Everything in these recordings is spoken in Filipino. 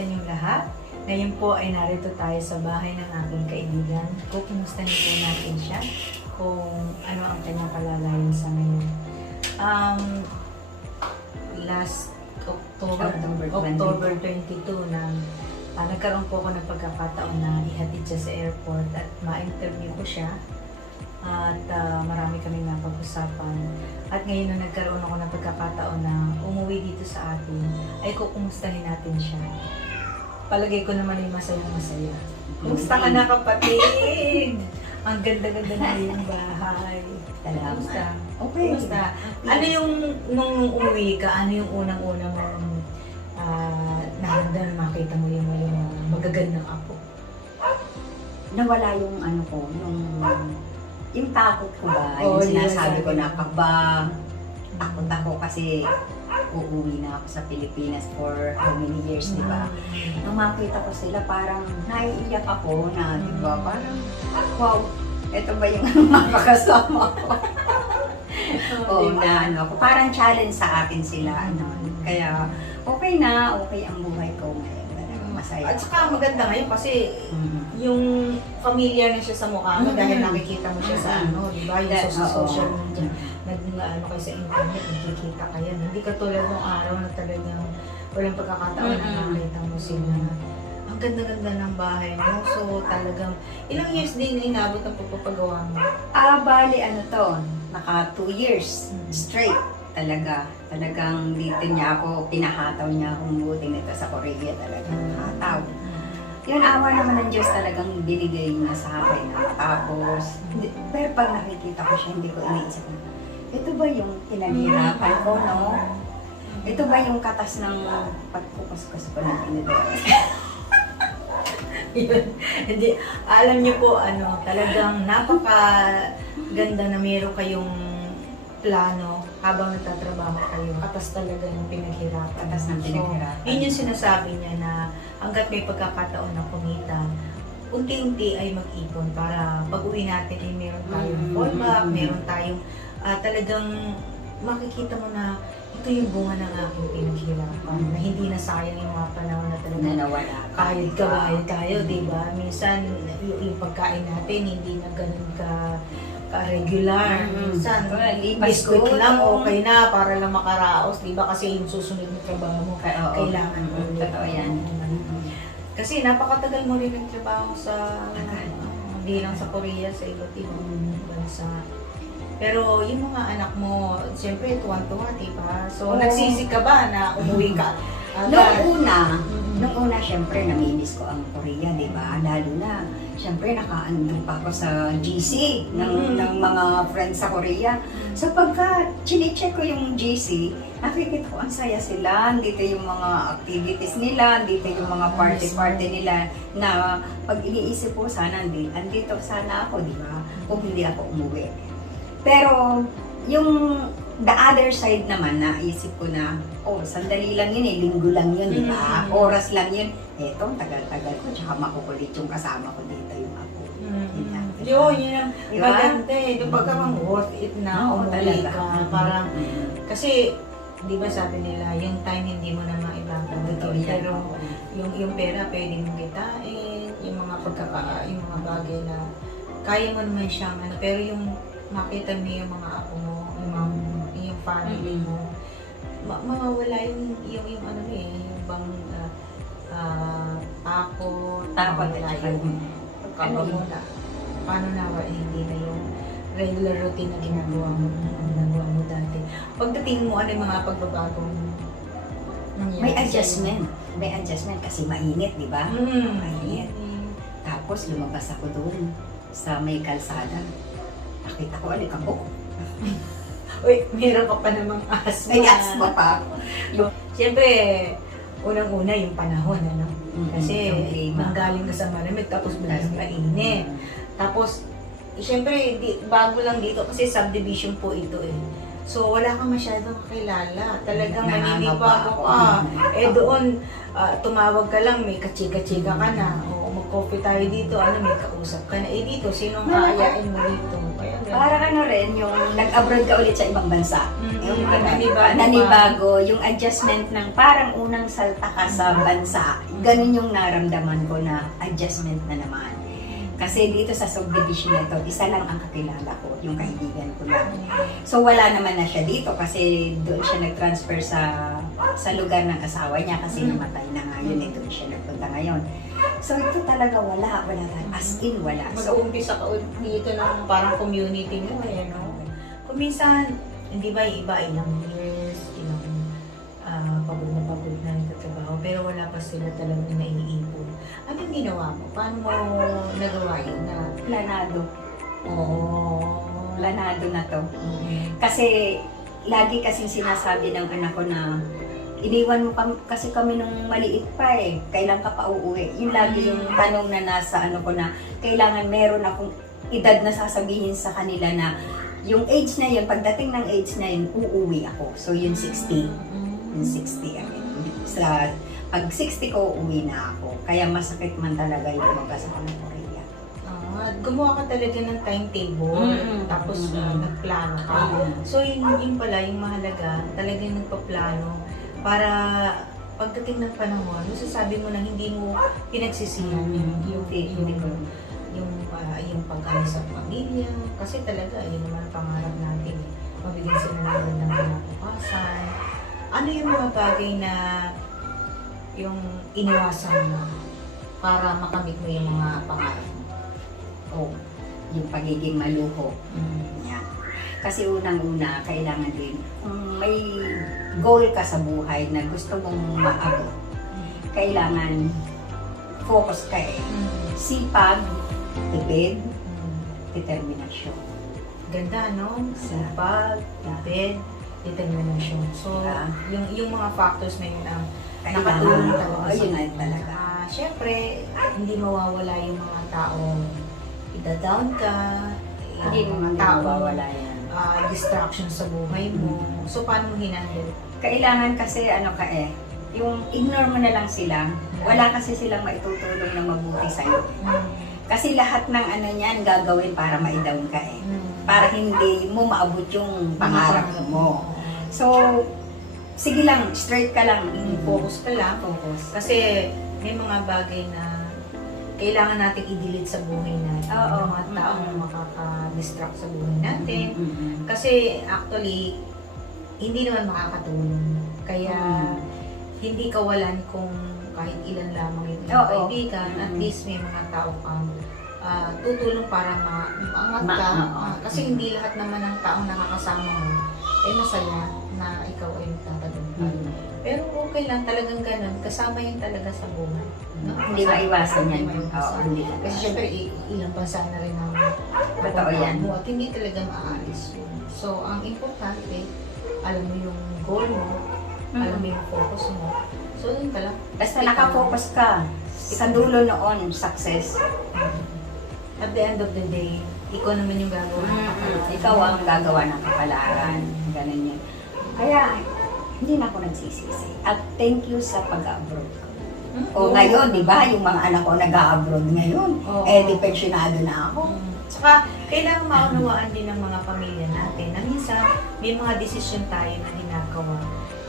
sa inyong lahat. Ngayon po ay narito tayo sa bahay ng aking kaibigan. Kumustahin po natin siya kung ano ang kanyang kalagayan sa ngayon. Last October 22 nang nagkaroon po ako ng pagkakataon na ihatid siya sa airport at ma-interview ko siya. At marami kami napag-usapan. At ngayon na nagkaroon ako ng pagkakataon na umuwi dito sa atin, ay kukumustahin natin siya. Palagay ko naman ay masaya-masaya. Kumusta ka na, kapatid? Ang ganda-ganda na yung bahay. Kumusta? Okay. Kumusta? Ano yung, nung umuwi ka, ano yung unang-unang naramdaman, makita mo yung magagandang apo? Nawala yung ano ko, yung takot ko ba, Oo, yung sinasabi yun, ko na kaba, takot ako kasi uuwi na ako sa Pilipinas for how many years, di ba? Nung makita ko sila, parang naiiyak ako na, di ba? Parang, wow, eto ba yung makakasama ko? Oo, na ano, parang challenge sa akin sila, ano. Kaya, okay ang buhay ko ngayon. Masaya. At saka maganda ngayon kasi yung familiar na siya sa mukha mo dahil nakikita mo siya sa ano, di ba? Yung sa social media. Nag-ano kayo sa internet, nagkikita kayo. Hindi katulad ng araw na talagang walang pagkakataon na nakita mo sila. Ang ganda-ganda ng bahay mo. So talagang, ilang years din na inabot ang pagpapagawa mo? Bali, ano to, naka 2 years straight talaga. Talagang dito niya ako, pinahataw niya akong buting nito sa Korea talaga. Hataw. Yun, awa naman ng Diyos talagang binigay niya sa akin. Tapos, pero pag nakikita ko siya, hindi ko iniisip na, ito ba yung pinaghirapan ko, no? Ito ba yung katas ng pagkukuskus ko ng pinagawa? Hindi, alam niyo po, ano, talagang napaka-ganda na meron kayong plano habang nagtatrabaho kayo. Katas talaga yung pinaghirapan. Katas ng pinaghirapan. So, yun yung sinasabi niya na hanggat may pagkakataon na kumita, unti-unti ay mag-ipon para pag-uwi natin ay meron tayong fallback, meron tayong talagang makikita mo na ito yung bunga ng aking pinaghirapan, na hindi na sayang yung mga panahon na talagang nawala. kahit kabayad tayo, di ba? Minsan, yung pagkain natin, hindi na ganun ka-regular. Minsan, biscuit lang, okay na, para lang makaraos, di ba? Kasi yung susunod na trabaho mo, kailangan mo. Totoo yan. Kasi napakatagal mo rin nagtrabaho sa, hindi lang sa Korea, sa iba't ibang bansa. Pero yung mga anak mo, siyempre tuwan-tuwa, di ba? So, nagsisi ka ba na umuwi ka? Nung una, siyempre, namimiss ko ang Korea, di ba? Lalo na, siyempre, nakaandun pa ako sa GC ng mga friends sa Korea. So, pagka chinecheck ko yung GC, nakikita ko ang saya sila, dito yung mga activities nila, dito yung mga party-party nila, na pag iniisip ko, sana andito sana ako, di ba? Kung hindi ako umuwi. Pero, yung the other side naman, naisip ko na, sandali lang yun linggo lang yun, di ba? Oras lang yun. Eto, tagal-tagal ko, tsaka makukulit yung kasama ko dito, yung ako. Yun ang maganda eh. Diba ka worth it na umuwi ka. Parang, kasi, di ba sabi nila, yung time hindi mo na maibabalik. Pero, yung pera pwede mong kitain, yung mga bagay na kaya mo naman siyang pero yung makita mo yung mga apo mo, yung family mo, mawawala yung ano yung bang takot yung pagkaba mo na paano na hindi na yung regular routine na ginagawa mo dati. Pagdating mo, ano yung mga pagbabagong nangyari? May adjustment kasi mainit, di ba? Mainit. Tapos lumabas ako doon sa may kalsada. Nakita ko alikabok. Uy, meron ka pa namang asthma. May asthma pa ako. Siyempre, unang-una yung panahon, ano? Kasi nanggaling ka sa malamig, tapos biglang mainit. Tapos, siyempre, bago lang dito kasi subdivision po ito eh. So, wala kang masyadong kakilala. Talagang maninibago ka. Doon, tumawag ka lang, may kachika-chika ka na. O coffee tayo dito, may kausap ka na. Dito, sinong aayain mo dito? Kaya Parang ano rin, yung nag-abroad ka ulit sa ibang bansa. Yung nanibago, yung adjustment ng parang unang salta ka sa bansa, ganun yung naramdaman ko na adjustment na naman. Kasi dito sa subdivision na ito, isa lang ang kakilala ko, yung kaibigan ko lang. So wala naman na siya dito kasi doon siya nag-transfer sa lugar ng asawa niya kasi namatay na nga yun, doon siya nagpunta ngayon. So ito talaga wala as in wala. So, mag-uumpisa ka dito ng parang community mo, Kung minsan, hindi ba iba ilang years, pagod na nagtatrabaho, pero wala pa sila talagang naiipon. Anong ginawa mo? Paano mo nagawa yun na? planado. Oo. Planado na to. Kasi lagi kasing sinasabi ng anak ko na iniwan mo kasi kami nung maliit pa kailan ka pa uuwi? Yung lagi yung tanong na nasa ano ko na kailangan meron akong edad na sasabihin sa kanila na yung age na yun, pagdating ng age na yun, uuwi ako. So yung 60. Yung 60 pag 60 ko, uuwi na ako. Kaya masakit man talaga yung lumabas ako ng Korea. Gumawa ka talaga ng timetable, tapos nagplano ka. So yun pala, yung mahalaga, talagang nagpaplano para pagdating ng panahon, masasabi mo na hindi mo pinagsisihan yung pag-alis sa pamilya. Kasi talaga, yun naman ang pangarap natin. Mabigyan sila natin ng kinabukasan. Ano yung mga bagay na yung iniwasan mo para makamit mo yung mga pangarap mo? Yung pagiging maluho. Yeah. Kasi unang-una, kailangan din, kung may goal ka sa buhay na gusto mong maabot, kailangan focus ka Sipag, tipid, determinasyon. Ganda, no? Sipag, tipid, determinasyon. So, yung mga factors na yun ang nakatulong talaga sa talaga. Siyempre, hindi mawawala yung mga taong ida-down ka, Hindi naman mawawala yan. Distraction sa buhay mo. So, paano mo hinandle? Kailangan kasi yung ignore mo na lang sila. Wala kasi silang maitutulong na mabuti sa'yo. Kasi lahat ng niyan gagawin para ma-down ka Para hindi mo maabot yung pangarap mo. So, sige lang, straight ka lang. Focus ka lang. Kasi may mga bagay na kailangan natin i-delete sa buhay natin. Yung mga taong makaka-distract sa buhay natin. Kasi actually, hindi naman makakatulong. Kaya, hindi kawalan kung kahit ilan lamang yung kaibigan. At least may mga tao kang tutulong para maangat ka. Kasi hindi lahat naman ng taong nakakasama mo ay masaya na ikaw ay magtatagumpay. Pero okay lang, talagang ganun. Kasama yun talaga sa buhay. No? Hindi maiwasan yan. Kasi syempre, ilang bansa na rin ang totoo yan. mo at hindi talaga maaalis yun. So, ang importante, alam mo yung goal mo, alam mo yung focus mo. So, yun ka lang. Basta nakafocus ka sa dulo noon, success. At the end of the day, ikaw naman yung gagawa ng kapalaran. Ikaw ang gagawa ng kapalaran. Ganun yun. Kaya, hindi na ako nagsisisi. At thank you sa pag-abroad ko. Ngayon, di ba, yung mga anak ko nag-abroad ngayon. Di pensionado na ako. Saka, kailangan maunawaan din ng mga pamilya natin na minsan may mga desisyon tayo na ginagawa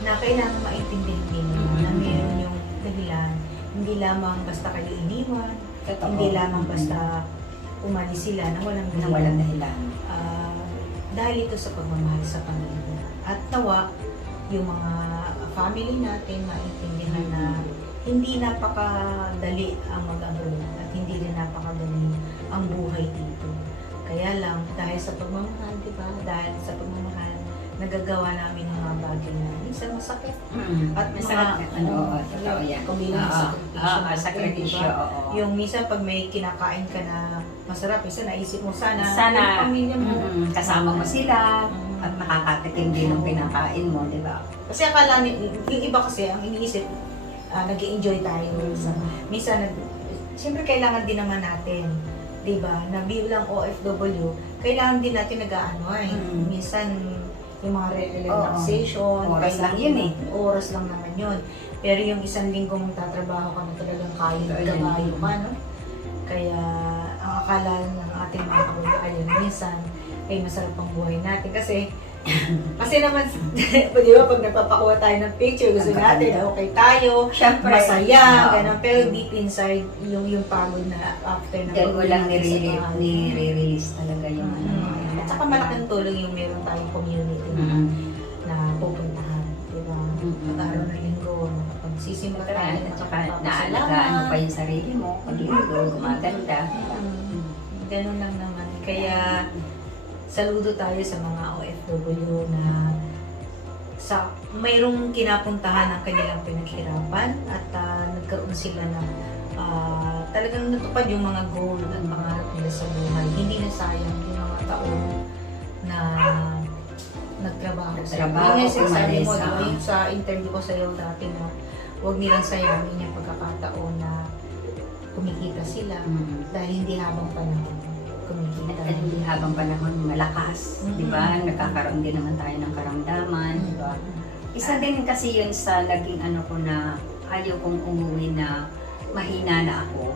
na kailangan maintindihan din na meron yung dahilan. Hindi lamang basta kayo iniwan, hindi lamang basta umalis sila na walang dahilan. Dahil ito sa pagmamahal sa pamilya. At nawa, yung mga family natin maintindihan na hindi napakadali ang mag-abroad at hindi rin napakadali ang buhay dito. Kaya lang, dahil sa pagmamahal, di ba? Dahil sa pagmamahal, nagagawa namin ng mga bagay na minsan masakit. At masakit, totoo yan. Kabilang sakripisyo. Yung minsan pag may kinakain ka na masarap, isa naisip mo sana yung yung pamilya mo. Kasama mo sila at makakatikim din ng pinakain mo, di ba? Kasi akala yung iba kasi, ang iniisip, nag-i-enjoy tayo. Minsan, siyempre kailangan din naman natin, di ba, na bilang OFW, kailangan din natin minsan, yung mga relaxation, oras lang yun oras lang naman yun. Pero yung isang linggo mong tatrabaho ka na talagang kayo ka, no? Kaya ang akala ng ating mga kababayan minsan ay masarap ang buhay natin kasi naman, di ba, pag nagpapakuha tayo ng picture, gusto natin, okay tayo, Siyempre. masaya, ganun. Pero deep inside, yung pagod na after na Dahil walang pag-uwi nire-release talaga yung At saka malaking tulong yung meron tayong community na pupuntahan, di ba? Pag-araw ng linggo, pagsisimba tayo, At saka naalagaan mo pa yung sarili mo, pag-linggo, gumaganda. Ganun lang naman. Kaya, saludo tayo sa mga OFW na mayroong kinapuntahan ang kanilang pinaghirapan at nagkaroon sila ng talagang natupad yung mga goal at pangarap nila sa buhay. Hindi na sayang yung mga taon na nagtrabaho sila. Yun yung sinasabi mo, di ba? Yung sa interview ko sa iyo dati na huwag nilang sayangin yung pagkakataon na kumikita sila dahil hindi habang panahon kumikita. At hindi habang panahon malakas, di ba? Nagkakaroon din naman tayo ng karamdaman, di ba? Isa din kasi yun sa naging ano ko na ayaw kong umuwi na mahina na ako.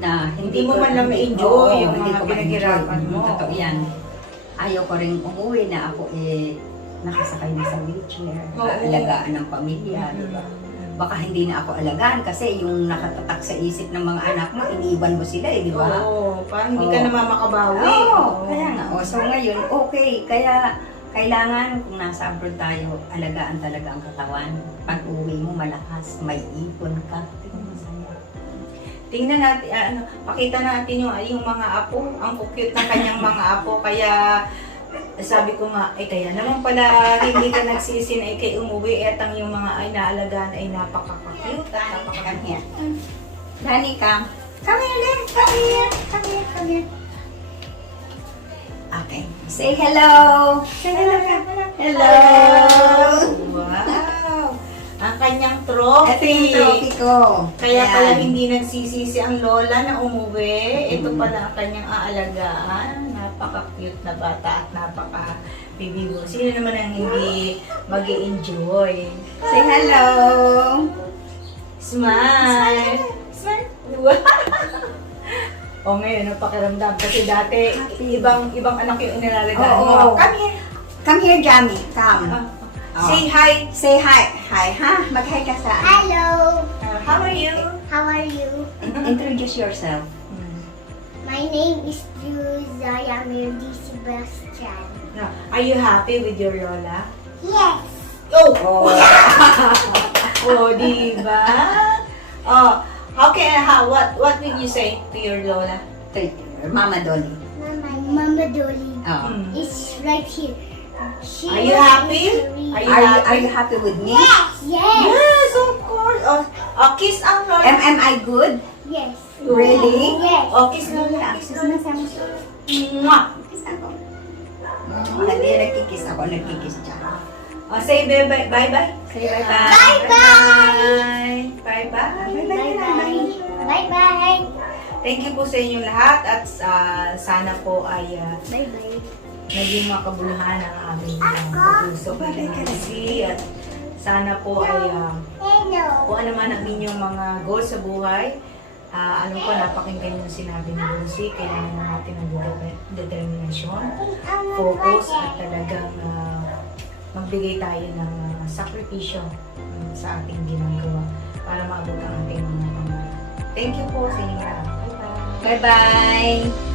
Na Hindi mo ko- man lang ma-enjoy Oo, yung hindi mga ko ma-enjoy. pinaghirapan mo. Totoo yan. Ayaw ko rin umuwi na ako nakasakay na sa wheelchair, Oo. alagaan ng pamilya, di ba? Baka hindi na ako alagaan kasi yung nakatatak sa isip ng mga anak mo, iniwan mo sila di ba? Oo, parang hindi ka Oo. na mamakabawi. Oo, kaya nga. So ngayon, okay. Kaya kailangan kung nasa abroad tayo, alagaan talaga ang katawan. Pag uwi mo, malakas, may ipon ka. Masaya. Tingnan natin, pakita natin yung mga apo. Ang cute ng kanyang mga apo. Kaya sabi ko nga, kaya naman pala hindi ka nagsisi na ikay umuwi. Etang yung mga ay naalagaan ay napaka-cute. Come here. Dani, come. Come here, Len. Come here. Come here, come here. Okay. Say hello. Say hello. Hello. Wow! Ang kanyang trophy. Ito yung trophy ko. Kaya Ayan. pala hindi nagsisisi ang lola na umuwi. Ito pala ang kanyang aalagaan. Napaka-cute na bata at napaka-bibigo. Sino naman ang hindi mag-i-enjoy? Say hello. Smile! Smile! O ngayon, napakiramdam. Kasi dati, ibang anak yung inilalagaan mo. Come here. Come here, Jamie. Come. Say hi! Say hi. Hi, ha? Mag-hi ka sa Hello, How are you? how are you? Introduce yourself. My name is Josiah Mirdi Sebastian. No. Are you happy with your lola? Yes. Oh! Oh. Oh, di ba? Oh, what did you say to your lola? Mama Dolly. Mama Dolly Oh. is right here. She Are you was happy? very- Are you Are happy? you happy with me? Yes. Yes. Yes, of course. Oh, kiss ang lola. Am I good? Yes. Really? Yes. Oh, kiss lola. Kiss lola. Mwah! Kiss ako. Hindi nagkikis ako, nagkikis siya. Oh, say bye-bye. Bye-bye. Say bye-bye. Bye-bye. Bye-bye. Bye bye. Bye bye. Thank you po sa inyong lahat at sana po ay Bye bye. naging makabuluhan ang aming pag-usap at sana po ay Hello. kung ano man ang inyong mga goals sa buhay, alam ko napakinggan yung sinabi ni Lucy, kailangan na natin ng determinasyon, focus at talagang magbigay tayo ng sakripisyo sa ating ginagawa para maabot ang ating mga pangarap. Thank you po sa inyo lahat. Bye-bye! Bye-bye.